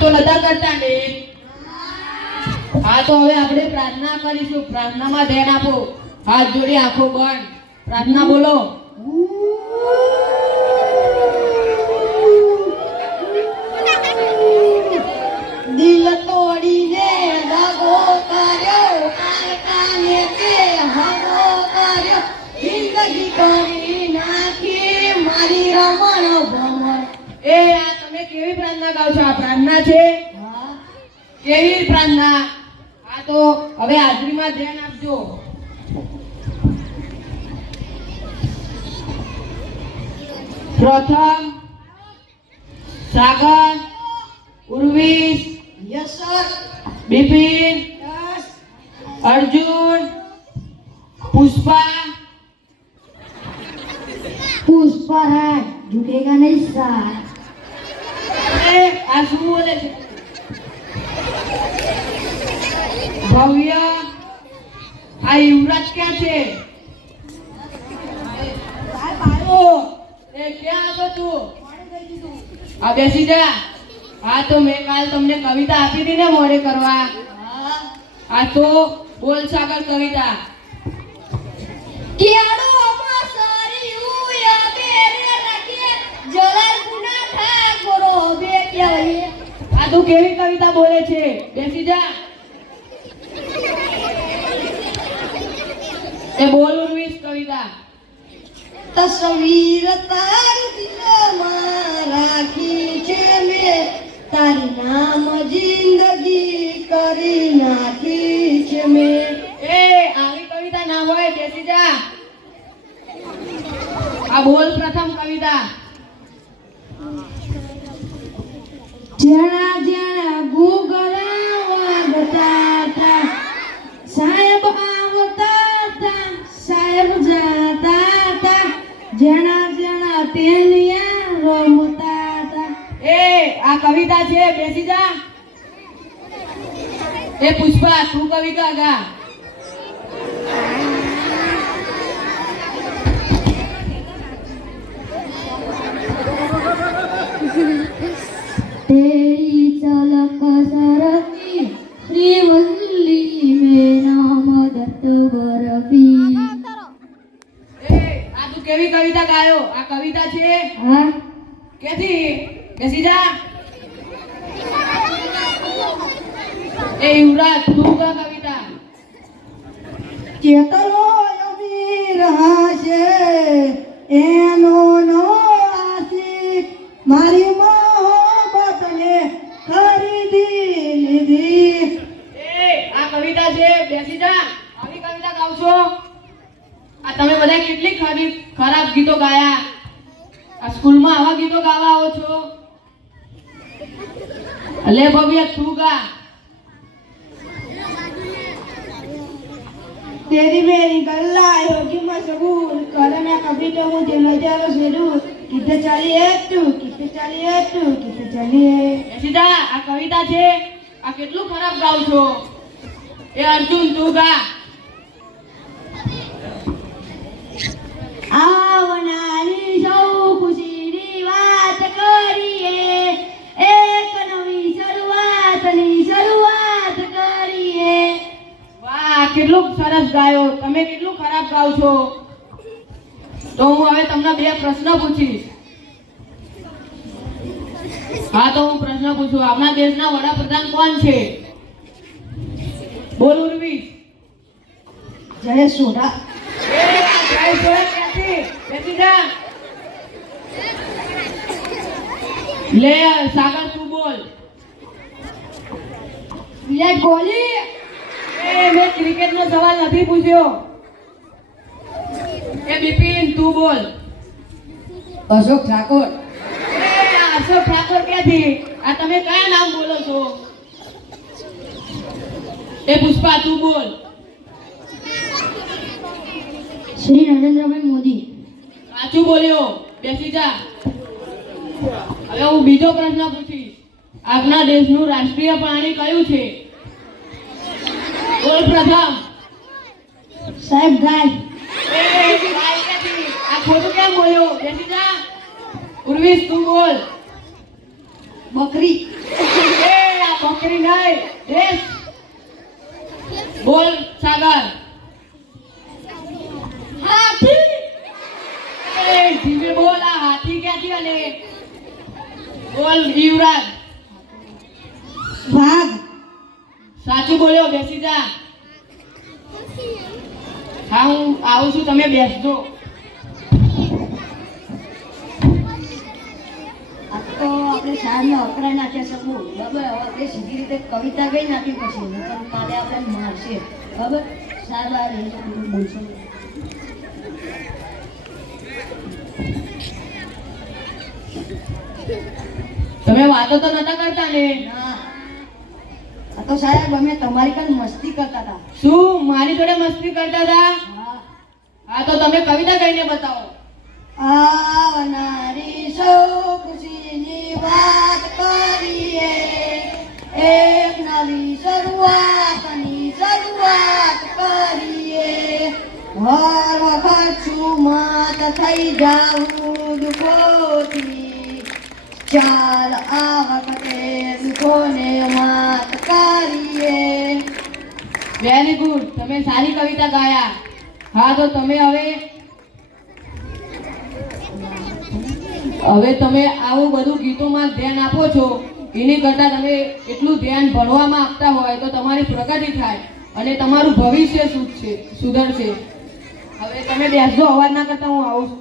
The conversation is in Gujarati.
તો નતા કરતા ને. હા તો હવે આપણે પ્રાર્થના કરીશું. પ્રાર્થનામાં ધ્યાન આપો. હાથ જોડી આંખો બંધ પ્રાર્થના બોલો. દિલ તોડીને દગો કર્યો, કાને તે હગો કર્યો, જિંદગી કરી નાખી મારી રમણ ભમર. એ આ તમે કેવી પ્રાર્થના ગાઓ છો? આ પ્રાર્થના છે? કેવી પ્રાર્થના? આ તો હવે હાજરીમાં ધ્યાન આપજો. પ્રથમ Sagar, Urvish, yes sir, Bipin, yes, Arjun, Pushpa. Pushparaj झुकेगा नहीं सार. એ આ શું બોલે છે? ભવ્ય, આ યુવરાજ ક્યાં છે? એ ક્યાં હતો તું? આ બેસી જા. હા તો મેં કાલ તમને કવિતા આપી હતી ને મોરે કરવા. આ તો બોલ સાગર કવિતા. કેડો અમસરી ઉયા બેરે રાખે જલાલ ગુના ઠાકોરો બે કેવાય. આ તું કેવી કવિતા બોલે છે? બેસી જા. એ બોલ ઉર્વીશ કવિતા. તસવીર તારી દિલમાં રાખી છે મેં, તારી નામ જિંદગી કરી નાખી છે મેં. એ આવી કવિતા ના હોય. બેસી જા. આ બોલ પ્રથમ કવિતા. જણા જણા ગુગરા વાગતા હતા, સાહેબ આવતા હતા, સાહેબ જતા હતા, જણા જણા તેલિયા રમતા હતા. એ આ કવિતા છે. બેસી જા. એ પુષ્પા તું કવિતા ગા. तेरी चलक सरती श्रीवल्ली में नाम दत्त बरफी. એ આ તું કેવી કવિતા ગાયો? આ કવિતા છે? હા, કેથી? બેસી જા. એ યુવરાજ તું ગા કવિતા. ચેતરો અમીર હશે એનો નો આશિક, મારી મોહબ્બતને ખરીદી લીધી. એ આ કવિતા છે. બેસી જા. આવી કવિતા ગાવ છો? આ તમે બધા કેટલી ખરાબ ગીતો ગાયા. આ સ્કૂલમાં આવા ગીતો ગાવા આવો છો? લે ભવ્ય તું ગા. तेरी मेरी गल्ला होगी मशगूल, कर मैं कभी तो मुझे नजर से दूर. कितने चलिए तू, कितने चलिए तू, कितने चलिए. બેસી જા. આ કવિતા છે? આ કેટલું ખરાબ ગાવ છો? એ અર્જુન તું ગા. આવનારી સૌ ખુશીની વાત કરીએ, એક નવી શરૂઆતની શરૂઆત કરીએ. વાહ કેટલું સરસ ગાયો. તમે કેટલું ખરાબ ગાવ છો. તો હું હવે તમને બે પ્રશ્ન પૂછીશ. હા તો હું પ્રશ્ન પૂછું. આપણા દેશના વડાપ્રધાન કોણ છે? બોલ ઉર્વીશ. જય સોડા. એ જય સોડા ક્યાંથી? બેસી જા. લે સાગર તું બોલ. વિરાટ કોહલી. એ મેં ક્રિકેટનો સવાલ નથી પૂછ્યો. એ બિપિન તું બોલ. અશોક ઠાકોર. એ અશોક ઠાકોર ક્યાંથી? આ તમે કયા નામ બોલો છો? એ પુષ્પા તું બોલ. શ્રી નરેન્દ્રભાઈ મોદી. સાચું બોલ્યો. બેસી જા. હવે હું બીજો પ્રશ્ન પૂછીશ. આપણા દેશનું રાષ્ટ્રીય પ્રાણી કયું છે? બોલ પ્રથમ. સાહેબ ગાય. એ ગાય ક્યાંથી? આ ખોટું કેમ બોલ્યો? બેસી જા. ઉર્વીશ તું બોલ. બકરી. એ નોકરી નહીં, દેશ. બોલ સાગર. હાથી. એ ધીમે બોલ, આ હાથી ક્યાંથી અને બોલ યુવરાજ. વાઘ. સાચું બોલ્યો, બેસી જા. હા હું આવું છું, તમે બેસજો. આ તો આપણે શાળામાં અકળાઈ નાખ્યા શકું બરાબર. હવે આપણે સીધી રીતે કવિતા ગઈ નાખી પછી નહીંતર કાલે આપણે મારશે બરાબર. શાળા બોલશો. તમે વાતો તો નતા કરતા ને? ના, આ તો સાહેબ અમે તમારી કાલ મસ્તી કરતા હતા. શું મારી જોડે મસ્તી કરતા હતા? હા. હા તો તમે કવિતા કહીને બતાવો. આવનારી સૌ ખુશીની વાત કરીએ, એક નવી શરૂઆતની શરૂઆત કરીએ. હર વખત સુમત થઈ જાવું દુઃખોથી, ચાલ આ વખતે દુઃખોને માત કરીએ. વેરી ગુડ, તમે સારી કવિતા ગાયા. હા તો તમે હવે તમે આવું બધું ગીતોમાં ધ્યાન આપો છો, એની કરતાં તમે એટલું ધ્યાન ભણવામાં આપતા હોય તો તમારી પ્રગતિ થાય અને તમારું ભવિષ્ય સુધરશે. હવે તમે બેસજો, અવાજ ના કરતા, હું આવું છું.